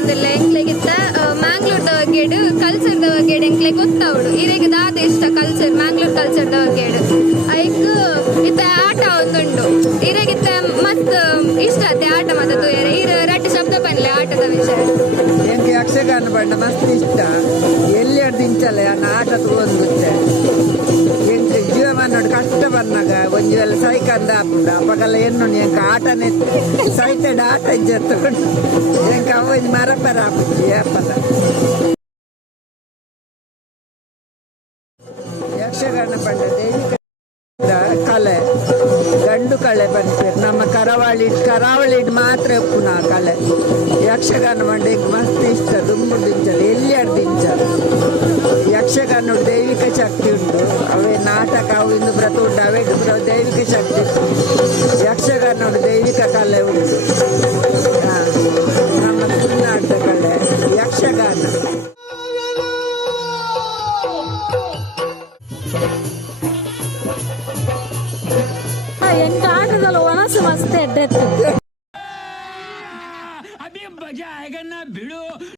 ಒಂದಿಲ್ಲ ಎಂಕ್ಲೆಗಿತ್ತ ಮ್ಯಾಂಗ್ಳೂರ್ದ ಬಗ್ಗೆಡ್ ಕಲ್ಚರ್ದ ಬಗ್ಗೆಡ್ ಎಂಕ್ಲೆ ಗೊತ್ತಾವಡು ಇರೆಗ್ ದಾದ ಇಷ್ಟ ಕಲ್ಚರ್ ಮ್ಯಾಂಗ್ಳೂರ್ ಕಲ್ಚರ್ದ ಬಗ್ಗೆಡ್ ಐಕ್ ಇತ್ತ ಆಟ ಒಂದುಂಡು ಇರೆಗಿತ್ತ ಮಸ್ತ್ ಇಷ್ಟ ಅತ್ತೆ ಆಟ ಮಾತ ತೂಯರೆ ಇರ ರಡ್ಡು ಶಬ್ದ ಪನ್ಲೆ ಆಟದ ವಿಷಯ ಎಂಗೆ ಯಕ್ಷಗಾನ ಬಣ್ಣ ಮಸ್ತ್ ಇಷ್ಟ ಎಲ್ಲಿ ದಿಂಚಲ್ಲ ಆಟ ತಗೊಂಡುತ್ತೆ ಎಂಕ್ ಜೀವಮಾನೋಡು ಕಷ್ಟ ಬಂದಾಗ ಒಂಜಿ ವೇಳೆ ಸೈಕಂದ ಹಾಪುಂಡು ಅಪ್ಪಗೆಲ್ಲ ಎನ್ನು ಎಂಕ ಆಟನೇ ಸೈತಡ್ ಆಟ ಇಜ್ಜತ್ತುಂಡು ಎಂಕ ಅವ ಮರಪರ ಹಾಪುಚ್ಚಿ ಅಪ್ಪದ ಯಕ್ಷಗಾನ ಬಣ್ಣ ದೈವಿಕ ಕಲೆ ಗಂಡು ಕಲೆ ಬಂದ್ಪೇರು ನಮ್ಮ ಕರಾವಳಿ ಮಾತ್ರ ಪುನ ಕಲೆ ಯಕ್ಷಗಾನ ಮಂಡೆ ಮಸ್ತ್ ಇಷ್ಟ ದುಂಬು ದಿಂಚಲು ಎಲ್ಲಿ ದಿಂಚಲು ಯಕ್ಷಗಾನ ದೈವಿಕ ಶಕ್ತಿ ಉಂಟು ಅವೇ ನಾಟಕ ಅವು ಇಂದು ಬ್ರತ ಉಂಟು ಅವೇ ದೈವಿಕ ಶಕ್ತಿ ಯಕ್ಷಗಾನ ದೈವಿಕ ಕಲೆ ಉಂಟು ನಮ್ಮ ತುಳುನಾಟದ ಕಲೆ ಯಕ್ಷಗಾನ ಎಂಟು ಆಟದಲ್ಲಿ ಒಣಸು ಮಸ್ತ್ ಎಡ್ಡೆತ್ತು ಅಭಿ ಮಜಾ ಆಗ ಬಿಡು.